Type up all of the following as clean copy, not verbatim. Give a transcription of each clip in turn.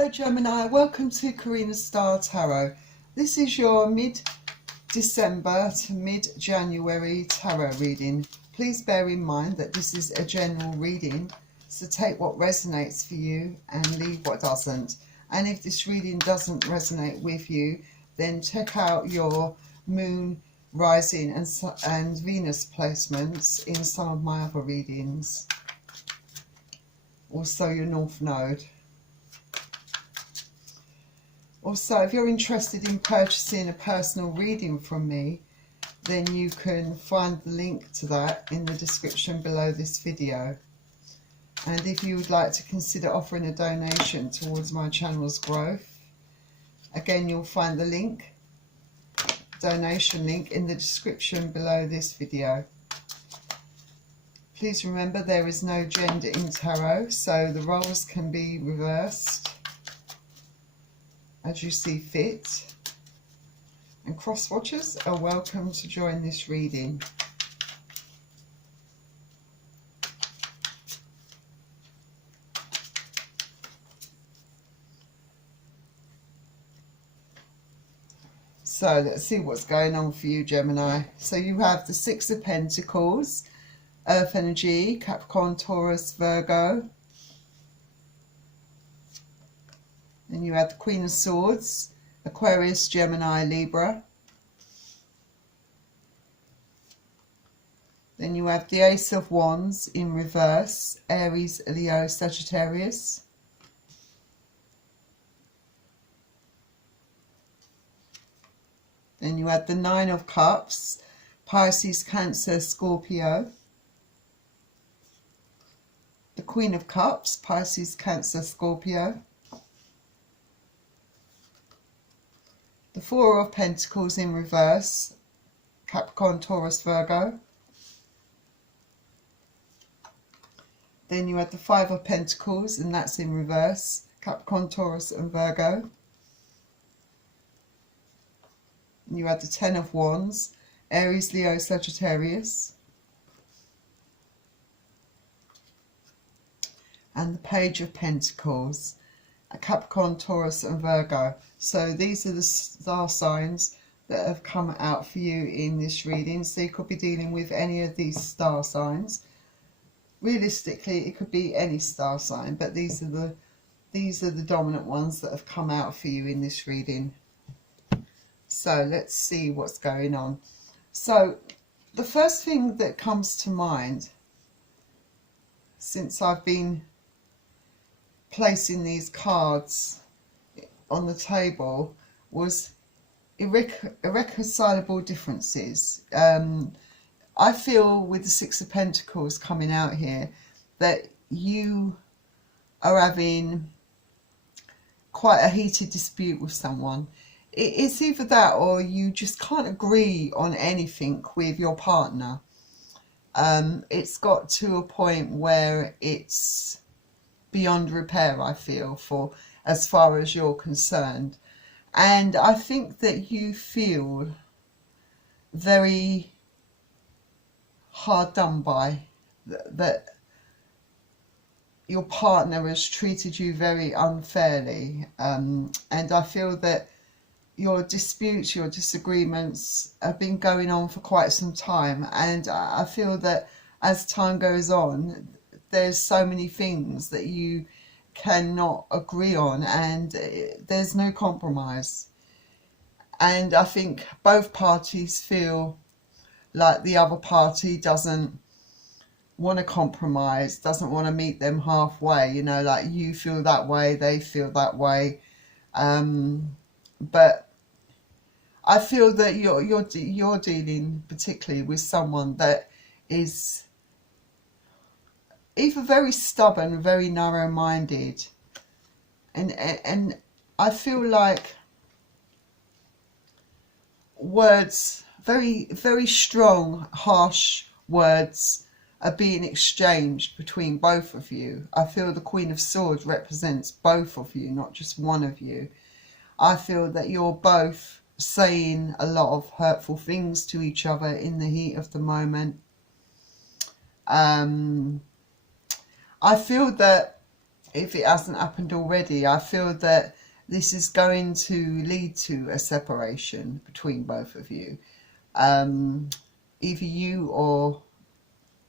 Hello Gemini, welcome to Karina Star Tarot. This is your mid-December to mid-January tarot reading. Please bear in mind that this is a general reading, so take what resonates for you and leave what doesn't. And if this reading doesn't resonate with you, then check out your moon, rising and Venus placements in some of my other readings. Also your North Node. Also, if you're interested in purchasing a personal reading from me, then you can find the link to that in the description below this video. And if you would like to consider offering a donation towards my channel's growth, again, you'll find the link, donation link, in the description below this video. Please remember there is no gender in tarot, so the roles can be reversed as you see fit, and cross watchers are welcome to join this reading. So let's see what's going on for you, Gemini. So you have the Six of Pentacles, Earth energy, Capricorn, Taurus, Virgo. Then you have the Queen of Swords, Aquarius, Gemini, Libra. Then you have the Ace of Wands in reverse, Aries, Leo, Sagittarius. Then you have the Nine of Cups, Pisces, Cancer, Scorpio. The Queen of Cups, Pisces, Cancer, Scorpio. The Four of Pentacles in reverse, Capricorn, Taurus, Virgo. Then you have the Five of Pentacles, and that's in reverse, Capricorn, Taurus, and Virgo. And you have the Ten of Wands, Aries, Leo, Sagittarius. And the Page of Pentacles, Capricorn, Taurus, and Virgo. So these are the star signs that have come out for you in this reading. So you could be dealing with any of these star signs. Realistically, it could be any star sign, but these are the dominant ones that have come out for you in this reading. So let's see what's going on. So the first thing that comes to mind since I've been placing these cards on the table was irreconcilable differences. I feel with the Six of Pentacles coming out here that you are having quite a heated dispute with someone. It's either that or you just can't agree on anything with your partner. It's got to a point where it's beyond repair, I feel, for as far as you're concerned. And I think that you feel very hard done by, that your partner has treated you very unfairly, and I feel that your disputes, your disagreements have been going on for quite some time, and I feel that as time goes on, there's so many things that you cannot agree on, and there's no compromise. And I think both parties feel like the other party doesn't want to compromise, doesn't want to meet them halfway, you know, like you feel that way, they feel that way. But I feel that you're dealing particularly with someone that is either very stubborn, very narrow-minded, and I feel like words, very strong, harsh words are being exchanged between both of you. I feel the Queen of Swords represents both of you, not just one of you. I feel that you're both saying a lot of hurtful things to each other in the heat of the moment. I feel that if it hasn't happened already, I feel that this is going to lead to a separation between both of you. Either you or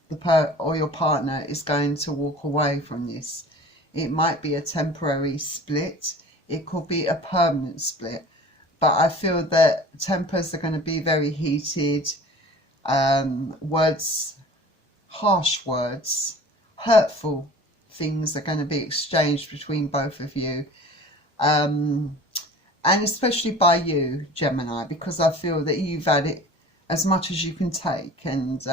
your partner is going to walk away from this. It might be a temporary split. It could be a permanent split. But I feel that tempers are going to be very heated. Words, harsh words, hurtful things are going to be exchanged between both of you. And especially by you, Gemini, because I feel that you've had it as much as you can take, and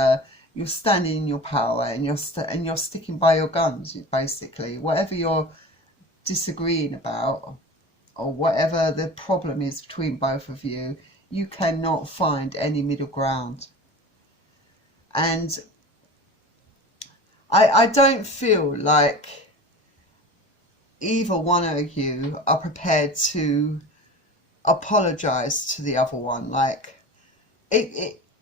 you're standing in your power, and you're sticking by your guns, basically. Whatever you're disagreeing about, or whatever the problem is between both of you, you cannot find any middle ground. And I don't feel like either one of you are prepared to apologize to the other one. Like,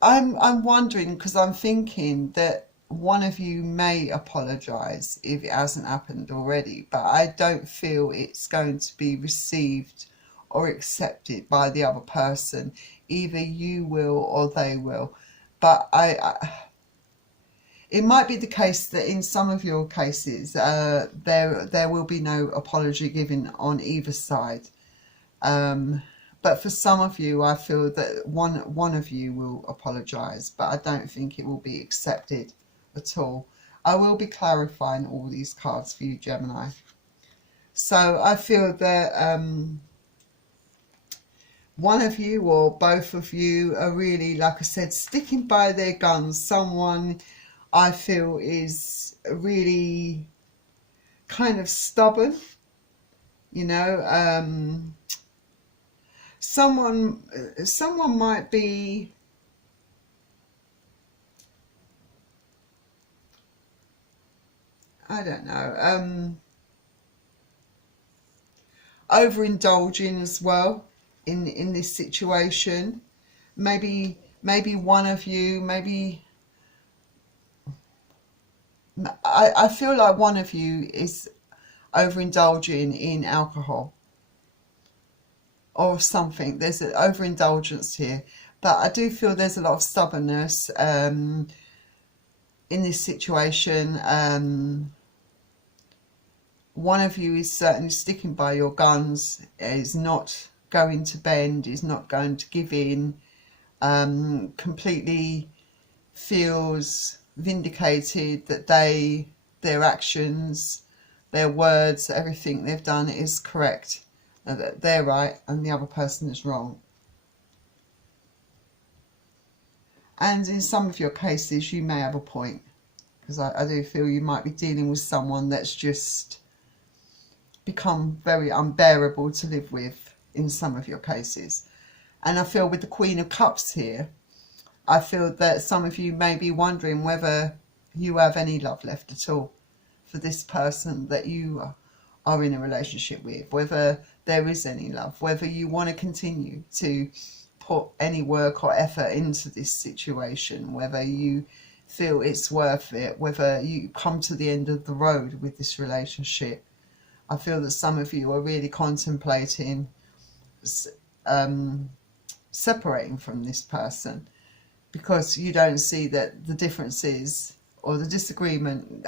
I'm wondering, because I'm thinking that one of you may apologize if it hasn't happened already, but I don't feel it's going to be received or accepted by the other person. Either you will or they will. But it might be the case that in some of your cases there will be no apology given on either side. But for some of you, I feel that one of you will apologise, but I don't think it will be accepted at all. I will be clarifying all these cards for you, Gemini. So I feel that one of you or both of you are really, like I said, sticking by their guns. Someone I feel is really kind of stubborn, you know. Someone might be I don't know, overindulging as well in this situation. Maybe one of you, I feel like one of you is overindulging in alcohol or something. There's an overindulgence here, but I do feel there's a lot of stubbornness in this situation. One of you is certainly sticking by your guns, is not going to bend, is not going to give in, completely feels vindicated that their actions, their words, everything they've done is correct, that they're right and the other person is wrong. And in some of your cases you may have a point, because I do feel you might be dealing with someone that's just become very unbearable to live with in some of your cases. And I feel with the Queen of Cups here, I feel that some of you may be wondering whether you have any love left at all for this person that you are in a relationship with, whether there is any love, whether you want to continue to put any work or effort into this situation, whether you feel it's worth it, whether you come to the end of the road with this relationship. I feel that some of you are really contemplating separating from this person, because you don't see that the differences or the disagreement,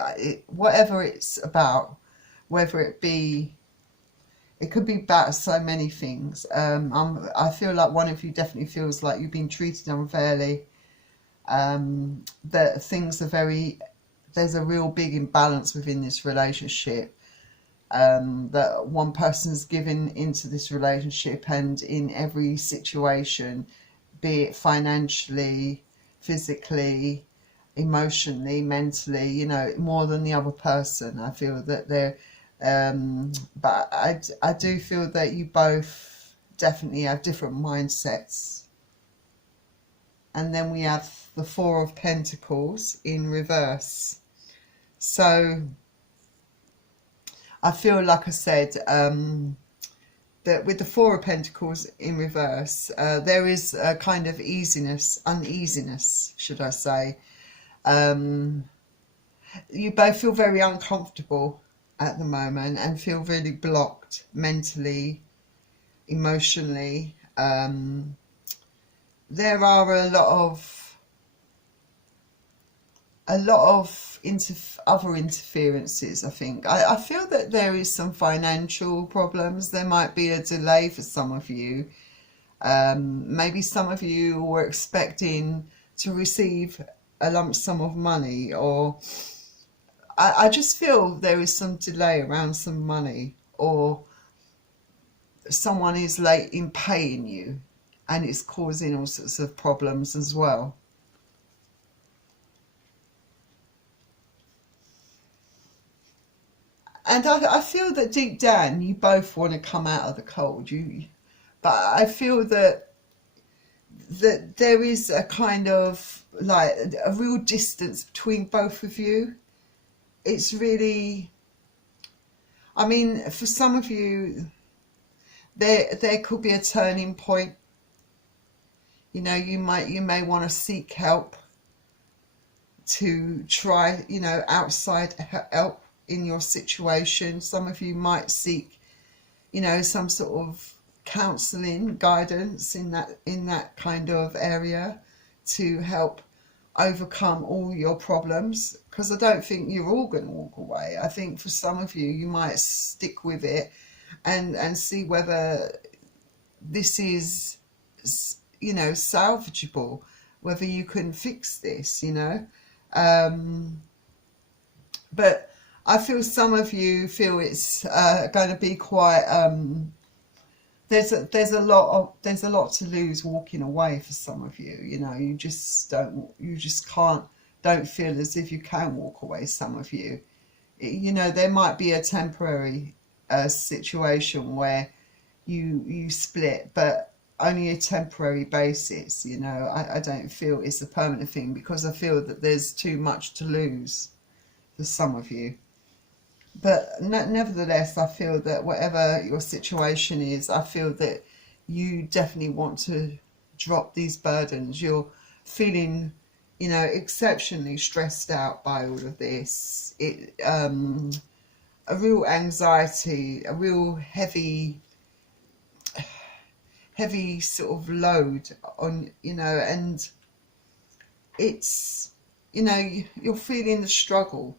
whatever it's about, whether it could be about so many things. I feel like one of you definitely feels like you've been treated unfairly, that things are there's a real big imbalance within this relationship, that one person's given into this relationship, and in every situation, be it financially, physically, emotionally, mentally, you know, more than the other person. I feel that they're but I do feel that you both definitely have different mindsets. And then we have the Four of Pentacles in reverse. So I feel, like I said, that with the Four of Pentacles in reverse, there is a kind of uneasiness, should I say. You both feel very uncomfortable at the moment and feel really blocked mentally, emotionally. There are a lot of other interferences, I think. I feel that there is some financial problems. There might be a delay for some of you. Maybe some of you were expecting to receive a lump sum of money, or I just feel there is some delay around some money, or someone is late in paying you and it's causing all sorts of problems as well. And I feel that deep down you both want to come out of the cold. But I feel that there is a kind of like a real distance between both of you. It's really, I mean, for some of you, there could be a turning point. You know, you may want to seek help, to try, you know, outside help in your situation. Some of you might seek, you know, some sort of counselling, guidance in that kind of area to help overcome all your problems, because I don't think you're all going to walk away. I think for some of you, you might stick with it and see whether this is, you know, salvageable, whether you can fix this, you know. But I feel some of you feel it's going to be quite there's a lot to lose walking away for some of you. You know, you just don't feel as if you can walk away. Some of you, you know, there might be a temporary situation where you split, but only a temporary basis. You know, I don't feel it's a permanent thing, because I feel that there's too much to lose for some of you. But nevertheless, I feel that whatever your situation is, I feel that you definitely want to drop these burdens. You're feeling, you know, exceptionally stressed out by all of this. A real anxiety, a real heavy sort of load on, you know, and it's, you know, you're feeling the struggle.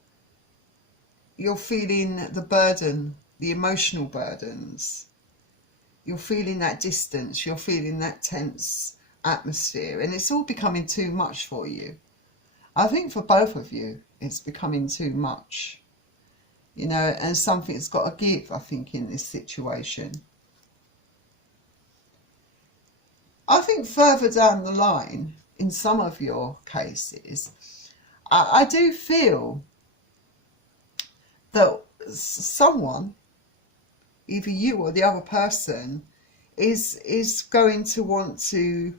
You're feeling the burden, the emotional burdens. You're feeling that distance. You're feeling that tense atmosphere. And it's all becoming too much for you. I think for both of you, it's becoming too much. You know, and something's got to give, I think, in this situation. I think further down the line, in some of your cases, I do feel that someone, either you or the other person, is going to want to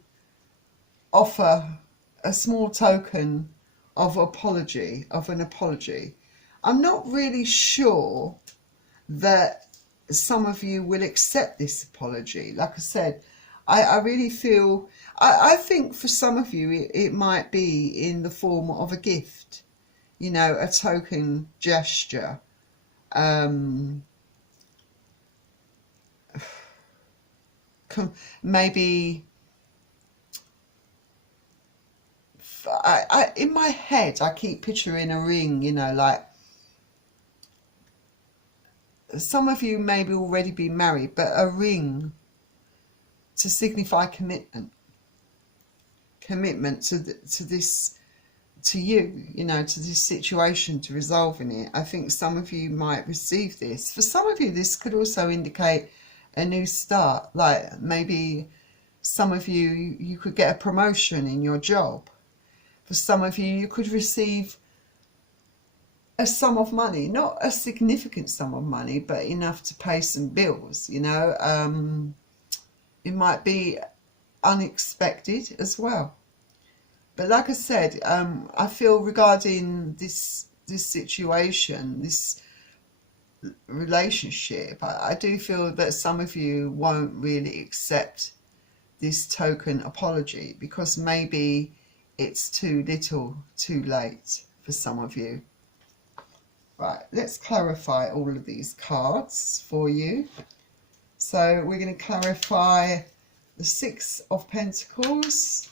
offer a small token of an apology. I'm not really sure that some of you will accept this apology. Like I said, I really feel, I think for some of you it might be in the form of a gift, you know, a token gesture. Maybe in my head I keep picturing a ring, you know, like some of you maybe already be married, but a ring to signify commitment to this, to you, you know, to this situation, to resolving it. I think some of you might receive this. For some of you, this could also indicate a new start. Like maybe some of you could get a promotion in your job. For some of you, you could receive a sum of money, not a significant sum of money, but enough to pay some bills, you know. It might be unexpected as well. But like I said, I feel regarding this situation, this relationship, I do feel that some of you won't really accept this token apology, because maybe it's too little too late for some of you. Right, let's clarify all of these cards for you. So we're going to clarify the Six of Pentacles,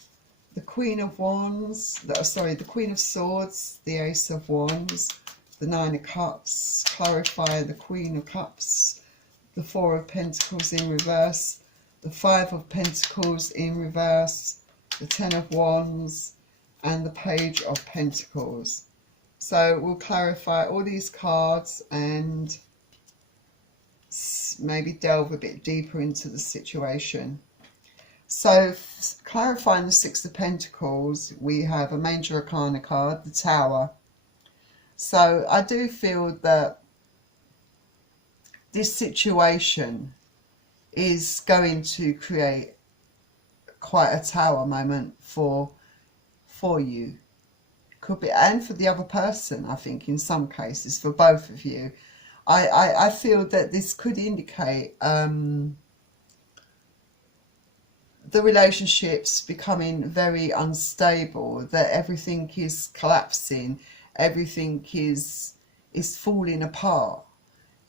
the Queen of Wands, the Queen of Swords, the Ace of Wands, the Nine of Cups, clarify the Queen of Cups, the Four of Pentacles in reverse, the Five of Pentacles in reverse, the Ten of Wands, and the Page of Pentacles. So we'll clarify all these cards and maybe delve a bit deeper into the situation. So clarifying the Six of Pentacles, we have a Major Arcana card, the Tower. So I do feel that this situation is going to create quite a tower moment for you. Could be, and for the other person, I think, in some cases, for both of you. I feel that this could indicate the relationships becoming very unstable, that everything is collapsing, everything is falling apart.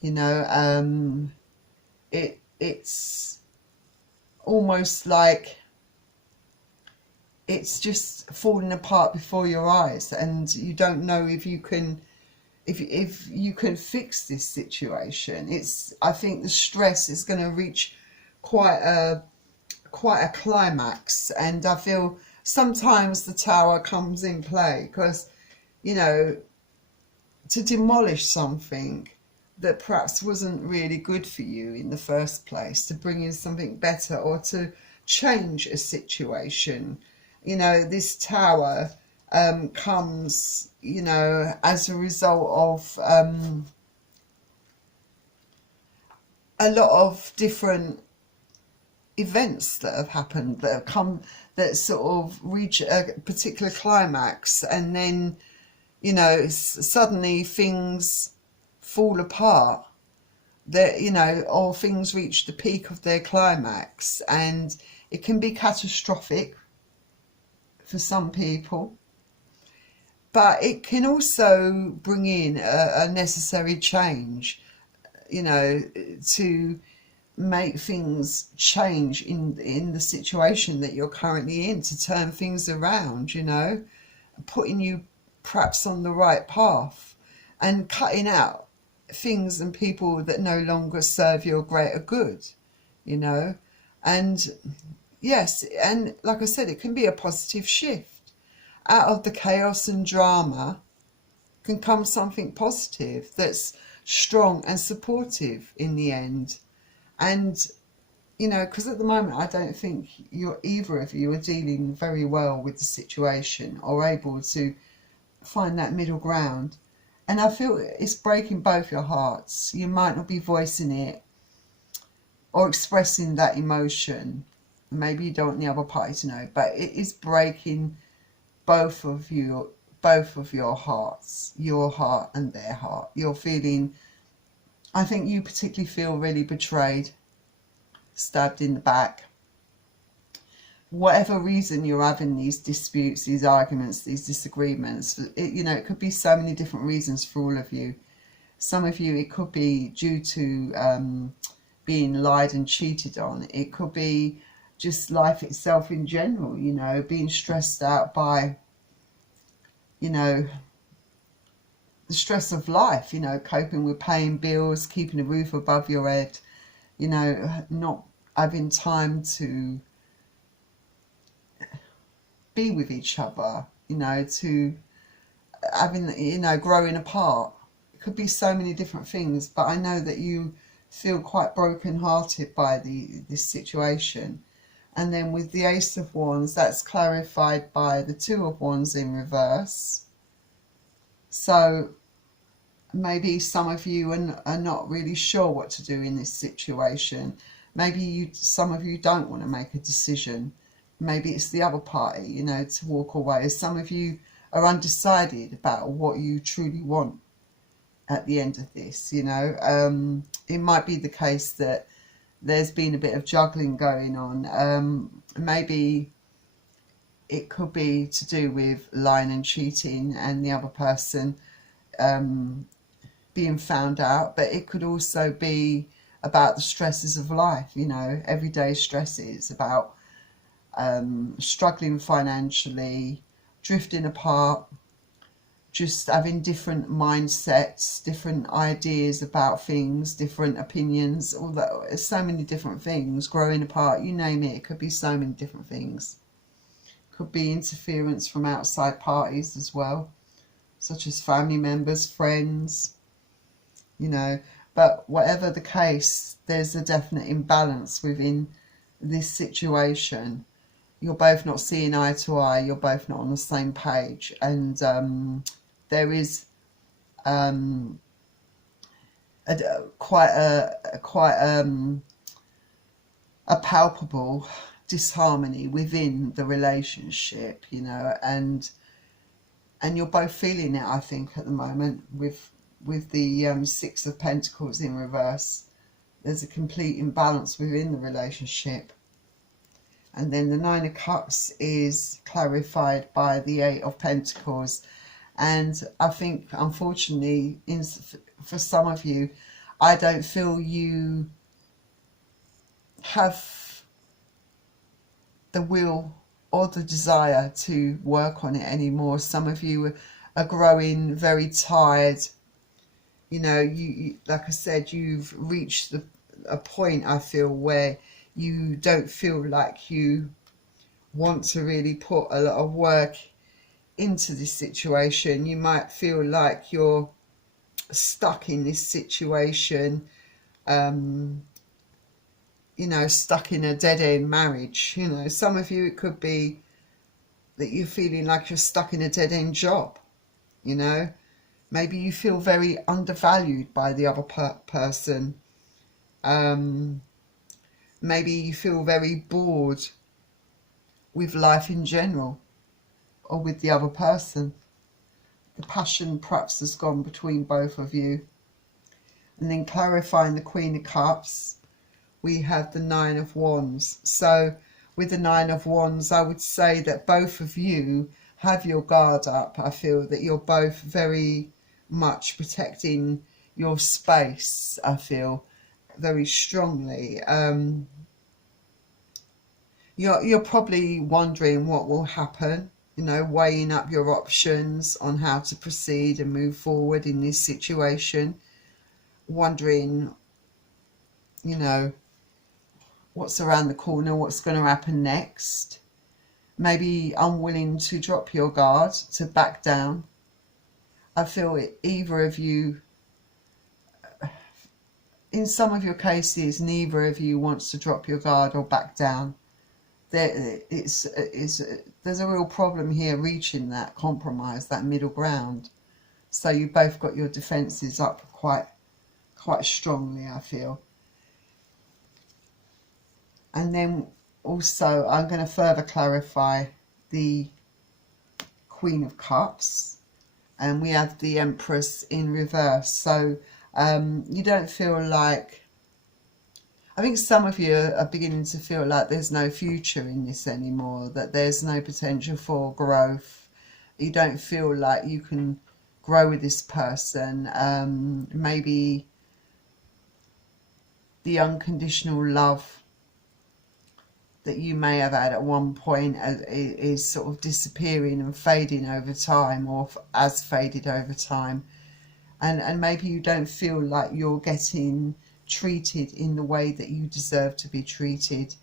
You know, it's almost like it's just falling apart before your eyes, and you don't know if you can fix this situation. I think the stress is going to reach quite a climax, and I feel sometimes the Tower comes in play because, you know, to demolish something that perhaps wasn't really good for you in the first place, to bring in something better, or to change a situation. You know, this Tower comes, you know, as a result of a lot of different events that have happened, that have come, that sort of reach a particular climax, and then, you know, suddenly things fall apart, that, you know, or things reach the peak of their climax, and it can be catastrophic for some people, but it can also bring in a necessary change, you know, to make things change in the situation that you're currently in, to turn things around, you know, putting you perhaps on the right path, and cutting out things and people that no longer serve your greater good, you know. And yes, and like I said, it can be a positive shift. Out of the chaos and drama can come something positive that's strong and supportive in the end. And, you know, because at the moment I don't think either of you are dealing very well with the situation, or able to find that middle ground. And I feel it's breaking both your hearts. You might not be voicing it or expressing that emotion. Maybe you don't want the other party to know, but it is breaking both of your hearts, your heart and their heart. You're feeling, I think you particularly feel really betrayed, stabbed in the back. Whatever reason you're having these disputes, these arguments, these disagreements, you know, it could be so many different reasons for all of you. Some of you, it could be due to being lied and cheated on. It could be just life itself in general, you know, being stressed out by, you know, the stress of life, you know, coping with paying bills, keeping a roof above your head, you know, not having time to be with each other, you know, to having, you know, growing apart. It could be so many different things, but I know that you feel quite broken-hearted by this situation. And then with the Ace of Wands, that's clarified by the Two of Wands in reverse. So maybe some of you are not really sure what to do in this situation. Maybe some of you don't want to make a decision. Maybe it's the other party, you know, to walk away. Some of you are undecided about what you truly want at the end of this, you know. It might be the case that there's been a bit of juggling going on. Maybe it could be to do with lying and cheating, and the other person being found out, but it could also be about the stresses of life, you know, everyday stresses, about struggling financially, drifting apart, just having different mindsets, different ideas about things, different opinions, all that, so many different things, growing apart, you name it. It could be so many different things. Could be interference from outside parties as well, such as family members, friends, you know. But whatever the case, there's a definite imbalance within this situation. You're both not seeing eye to eye, you're both not on the same page, and there is quite a palpable disharmony within the relationship, you know, and you're both feeling it, I think, at the moment with the Six of Pentacles in reverse. There's a complete imbalance within the relationship. And then the Nine of Cups is clarified by the Eight of Pentacles. And I think, unfortunately, for some of you, I don't feel you have the will or the desire to work on it anymore. Some of you are growing very tired. You know, you like I said, you've reached a point, I feel, where you don't feel like you want to really put a lot of work into this situation. You might feel like you're stuck in this situation, you know, stuck in a dead-end marriage. You know, some of you, it could be that you're feeling like you're stuck in a dead-end job, you know. Maybe you feel very undervalued by the other person. Maybe you feel very bored with life in general, or with the other person. The passion perhaps has gone between both of you. And then clarifying the Queen of Cups, we have the Nine of Wands. So with the Nine of Wands, I would say that both of you have your guard up. I feel that you're both very much protecting your space, I feel, very strongly. You're probably wondering what will happen, you know, weighing up your options on how to proceed and move forward in this situation, wondering, you know, what's around the corner, what's going to happen next. Maybe unwilling to drop your guard, to back down. I feel either of you, in some of your cases, neither of you wants to drop your guard or back down. There's a real problem here reaching that compromise, that middle ground. So you both got your defences up quite strongly, I feel. And then also I'm going to further clarify the Queen of Cups, and we have the Empress in reverse. So you don't feel like, I think some of you are beginning to feel like there's no future in this anymore, that there's no potential for growth. You don't feel like you can grow with this person. Maybe the unconditional love that you may have had at one point is sort of disappearing and fading over time, or has faded over time. And maybe you don't feel like you're getting treated in the way that you deserve to be treated,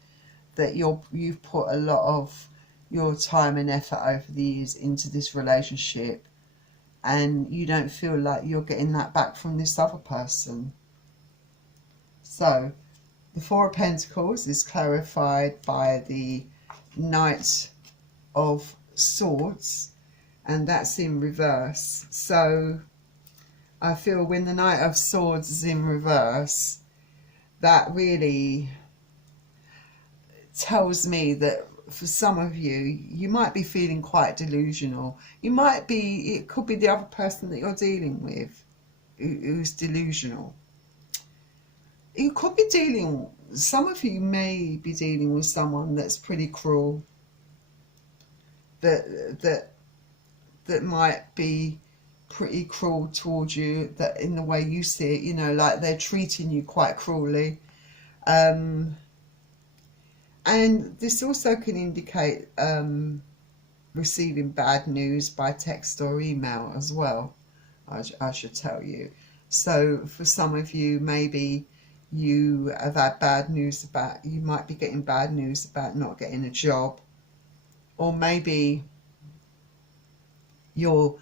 that you've put a lot of your time and effort over the years into this relationship, and you don't feel like you're getting that back from this other person. So the Four of Pentacles is clarified by the Knight of Swords, and that's in reverse. So I feel when the Knight of Swords is in reverse, that really tells me that for some of you, you might be feeling quite delusional. It could be the other person that you're dealing with who's delusional. You could be some of you may be dealing with someone that's pretty cruel, that might be pretty cruel towards you, that in the way you see it, you know, like they're treating you quite cruelly. And this also can indicate receiving bad news by text or email as well, I should tell you. So for some of you, maybe you have had bad news about, you might be getting bad news about not getting a job, or maybe you're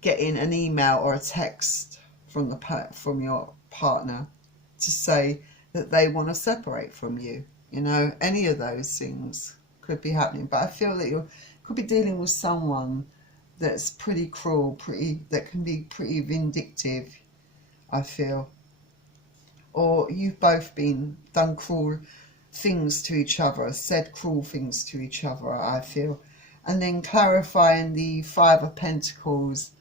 getting an email or a text from your partner to say that they want to separate from you. You know, any of those things could be happening. But I feel that you could be dealing with someone that's pretty cruel, that can be pretty vindictive, I feel. Or you've both done cruel things to each other, said cruel things to each other, I feel. And then clarifying the Five of Pentacles,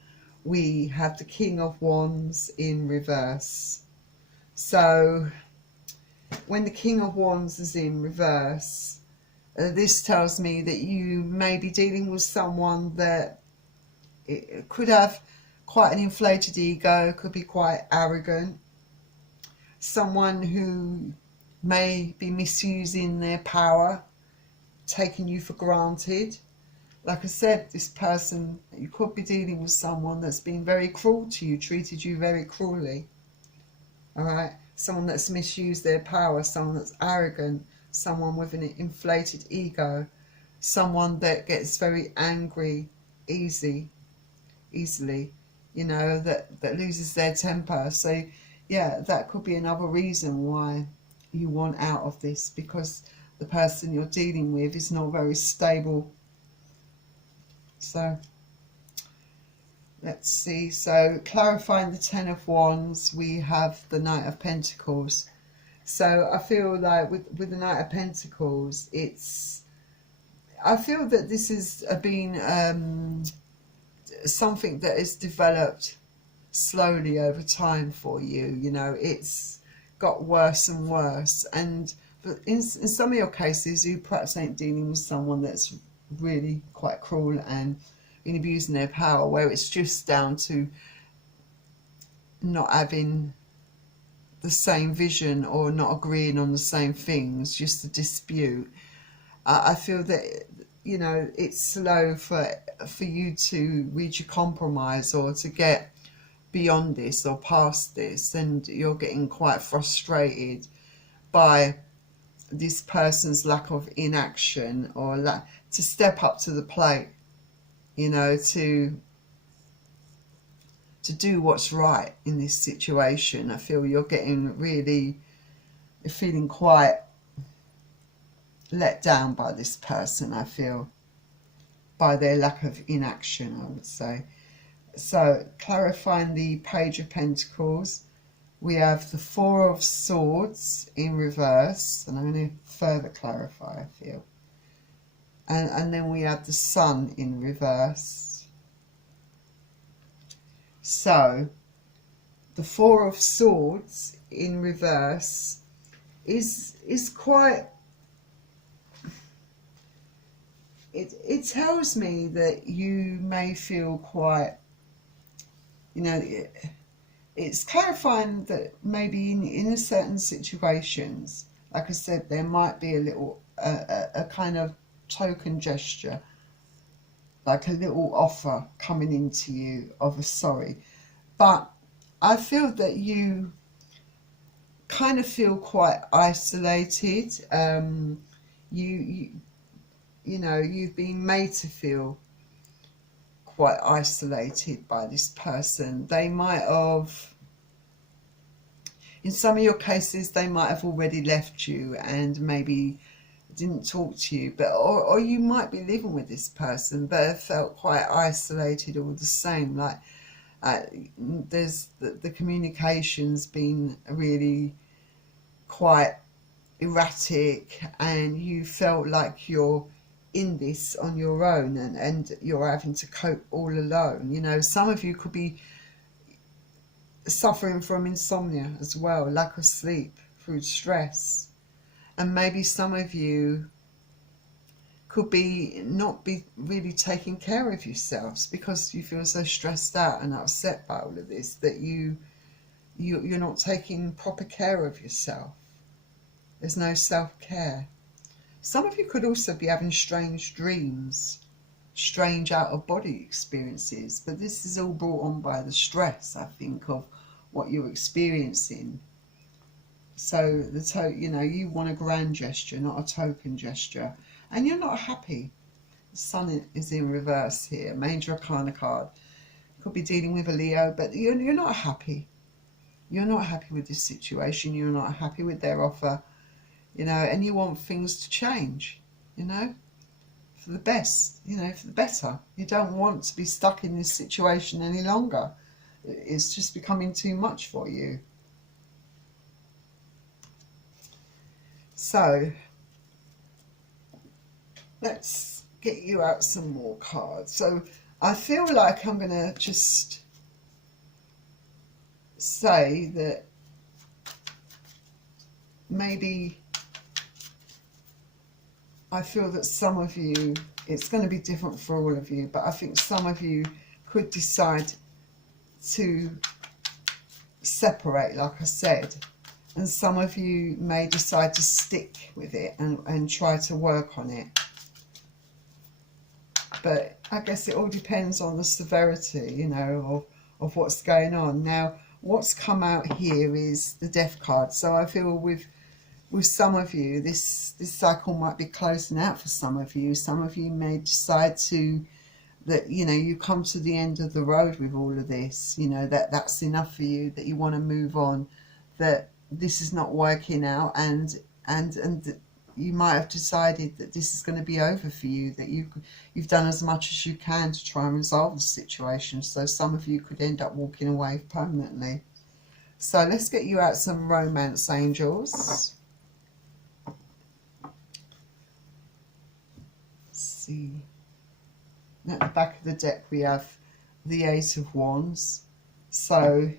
we have the King of Wands in reverse. So when the King of Wands is in reverse, this tells me that you may be dealing with someone that it could have quite an inflated ego, could be quite arrogant, someone who may be misusing their power, taking you for granted. Like I said, this person, you could be dealing with someone that's been very cruel to you, treated you very cruelly. All right? Someone that's misused their power, someone that's arrogant, someone with an inflated ego, someone that gets very angry easily, you know, that loses their temper. So, yeah, that could be another reason why you want out of this, because the person you're dealing with is not very stable. So let's see. So clarifying the Ten of Wands, we have the Knight of Pentacles. So I feel like with the Knight of Pentacles, I feel that this has been something that is developed slowly over time for you. You know, it's got worse and worse. And in some of your cases, you perhaps ain't dealing with someone that's really quite cruel and been abusing their power, where it's just down to not having the same vision or not agreeing on the same things, just a dispute. I feel that, you know, it's slow for you to reach a compromise or to get beyond this or past this, and you're getting quite frustrated by this person's lack of inaction or to step up to the plate, you know, to do what's right in this situation. I feel you're feeling quite let down by this person, I feel, by their lack of inaction, I would say. So clarifying the Page of Pentacles, we have the Four of Swords in reverse, and I'm going to further clarify, I feel. And then we have the Sun in reverse. So the Four of Swords in reverse is quite, it tells me that you may feel quite, you know, it's clarifying that maybe in certain situations, like I said, there might be a little a kind of token gesture, like a little offer coming into you of a sorry. But I feel that you kind of feel quite isolated. You know, you've been made to feel quite isolated by this person. They might have, in some of your cases, they might have already left you and maybe didn't talk to you, but or you might be living with this person but have felt quite isolated all the same. Like there's the communication's been really quite erratic, and you felt like you're in this on your own, and you're having to cope all alone. You know, some of you could be suffering from insomnia as well, lack of sleep through stress. And maybe some of you could be not be really taking care of yourselves because you feel so stressed out and upset by all of this that you're not taking proper care of yourself. There's no self-care. Some of you could also be having strange dreams, strange out-of-body experiences, but this is all brought on by the stress, I think, of what you're experiencing. So you want a grand gesture, not a token gesture, and you're not happy. The sun is in reverse here, Major Arcana card. Could be dealing with a Leo, but you're not happy. You're not happy with this situation. You're not happy with their offer, and you want things to change, for the best, for the better. You don't want to be stuck in this situation any longer. It's just becoming too much for you. So let's get you out some more cards. So I feel like I'm going to just say that maybe I feel that some of you, it's going to be different for all of you, but I think some of you could decide to separate, like I said, and some of you may decide to stick with it and try to work on it. But I guess it all depends on the severity, of what's going on. Now, what's come out here is the Death card. So I feel with some of you, this cycle might be closing out for some of you. Some of you may decide that you come to the end of the road with all of this, that's enough for you, that you want to move on, that this is not working out, and you might have decided that this is going to be over for you, that you've done as much as you can to try and resolve the situation. So some of you could end up walking away permanently. So let's get you out some romance angels. Let's see. At the back of the deck we have the Eight of Wands. So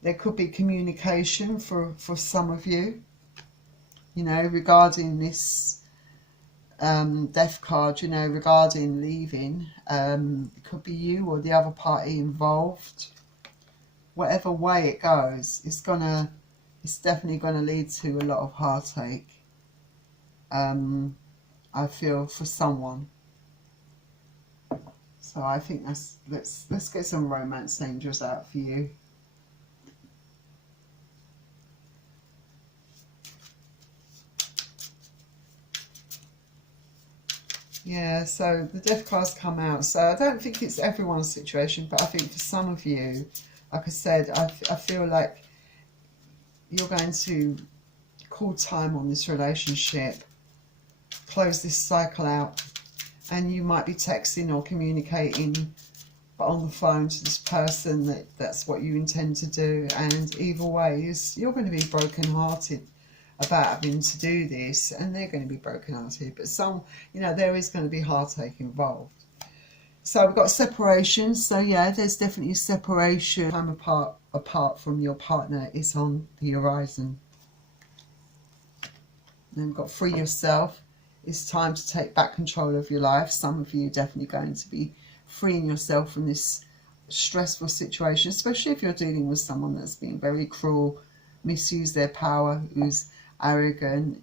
there could be communication for some of you, regarding this Death card, regarding leaving. It could be you or the other party involved. Whatever way it goes, it's definitely gonna lead to a lot of heartache. I feel, for someone. So I think let's get some romance angels out for you. Yeah, so the Death cards come out. So I don't think it's everyone's situation, but I think for some of you, like I said, I feel like you're going to call time on this relationship, close this cycle out, and you might be texting or communicating on the phone to this person that's what you intend to do. And either way, you're going to be brokenhearted about having to do this, and they're going to be brokenhearted. But there is going to be heartache involved. So we've got separation. So yeah, there's definitely separation. Time apart from your partner is on the horizon. Then we've got free yourself. It's time to take back control of your life. Some of you are definitely going to be freeing yourself from this stressful situation, especially if you're dealing with someone that's being very cruel, misuse their power, who's arrogant,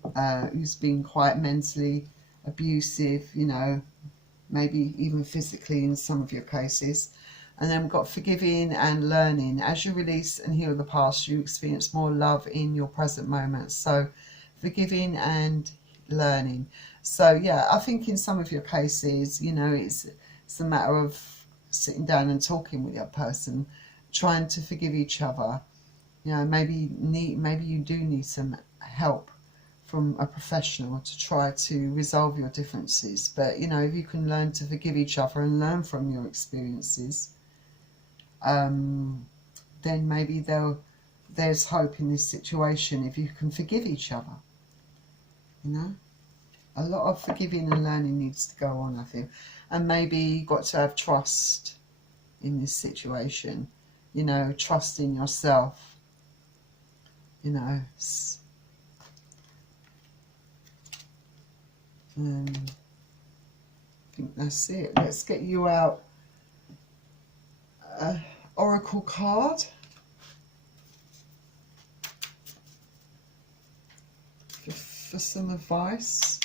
who's been quite mentally abusive, maybe even physically in some of your cases. And then we've got forgiving and learning. As you release and heal the past, you experience more love in your present moment. So forgiving and learning. So yeah, I think in some of your cases, it's a matter of sitting down and talking with your person, trying to forgive each other. Maybe you do need some help from a professional to try to resolve your differences. But if you can learn to forgive each other and learn from your experiences, then maybe there's hope in this situation if you can forgive each other. A lot of forgiving and learning needs to go on, I feel. And maybe you've got to have trust in this situation, trust in yourself, I think that's it. Let's get you out an oracle card. For some advice.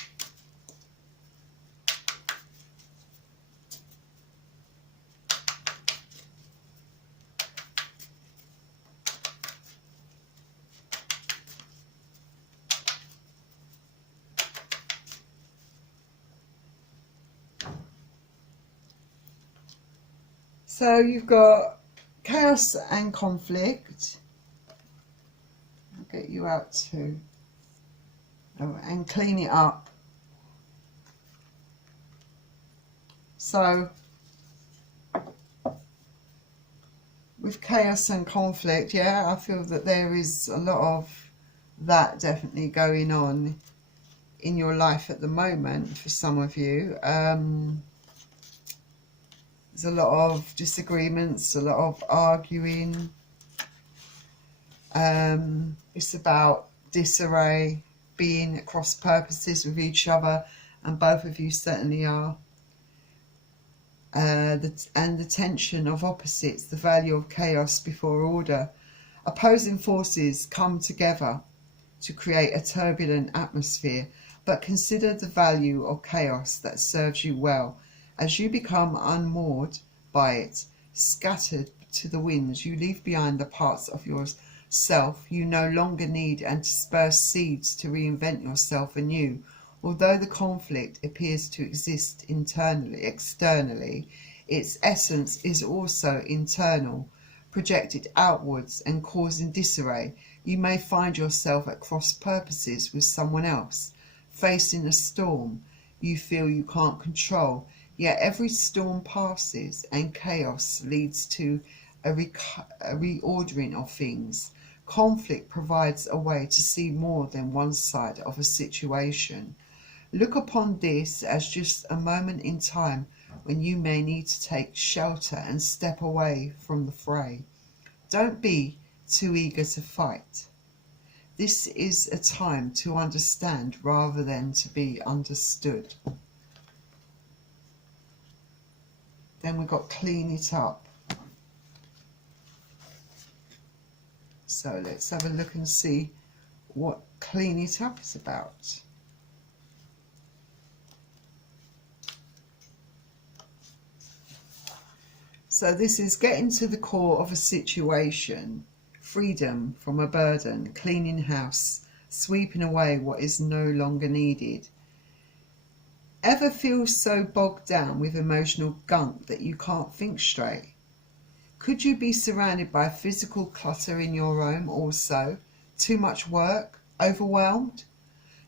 So you've got chaos and conflict. I'll get you out too. Oh, and clean it up. So with chaos and conflict, yeah, I feel that there is a lot of that definitely going on in your life at the moment for some of you. There's a lot of disagreements, a lot of arguing. It's about disarray, being at cross purposes with each other, and both of you certainly are. And the tension of opposites, the value of chaos before order. Opposing forces come together to create a turbulent atmosphere, but consider the value of chaos that serves you well. As you become unmoored by it, scattered to the winds, you leave behind the parts of yourself you no longer need and disperse seeds to reinvent yourself anew. Although the conflict appears to exist externally, its essence is also internal, projected outwards and causing disarray. You may find yourself at cross purposes with someone else, facing a storm you feel you can't control. Yet every storm passes and chaos leads to a reordering of things. Conflict provides a way to see more than one side of a situation. Look upon this as just a moment in time when you may need to take shelter and step away from the fray. Don't be too eager to fight. This is a time to understand rather than to be understood. Then we've got clean it up. So let's have a look and see what clean it up is about. So this is getting to the core of a situation, freedom from a burden, cleaning house, sweeping away what is no longer needed. Ever feel so bogged down with emotional gunk that you can't think straight? Could you be surrounded by physical clutter in your home also? Too much work? Overwhelmed?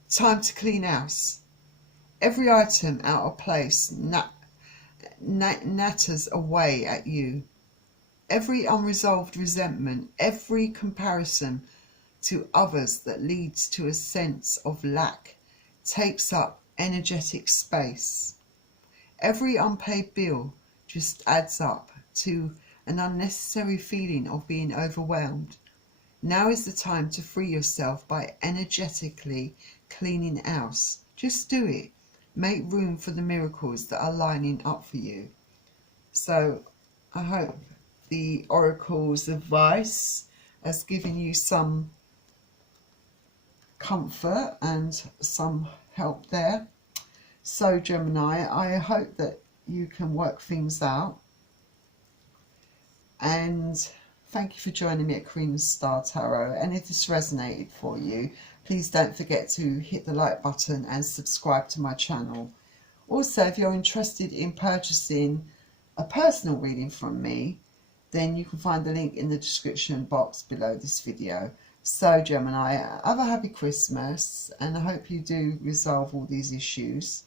Time to clean house. Every item out of place natters away at you. Every unresolved resentment, every comparison to others that leads to a sense of lack takes up energetic space. Every unpaid bill just adds up to an unnecessary feeling of being overwhelmed. Now is the time to free yourself by energetically cleaning house. Just do it. Make room for the miracles that are lining up for you. So I hope the oracle's advice has given you some comfort and some help there. So Gemini, I hope that you can work things out. And thank you for joining me at Karina's Star Tarot. And if this resonated for you, please don't forget to hit the like button and subscribe to my channel. Also, if you're interested in purchasing a personal reading from me, then you can find the link in the description box below this video. So Gemini, have a happy Christmas, and I hope you do resolve all these issues.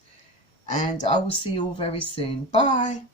And I will see you all very soon. Bye.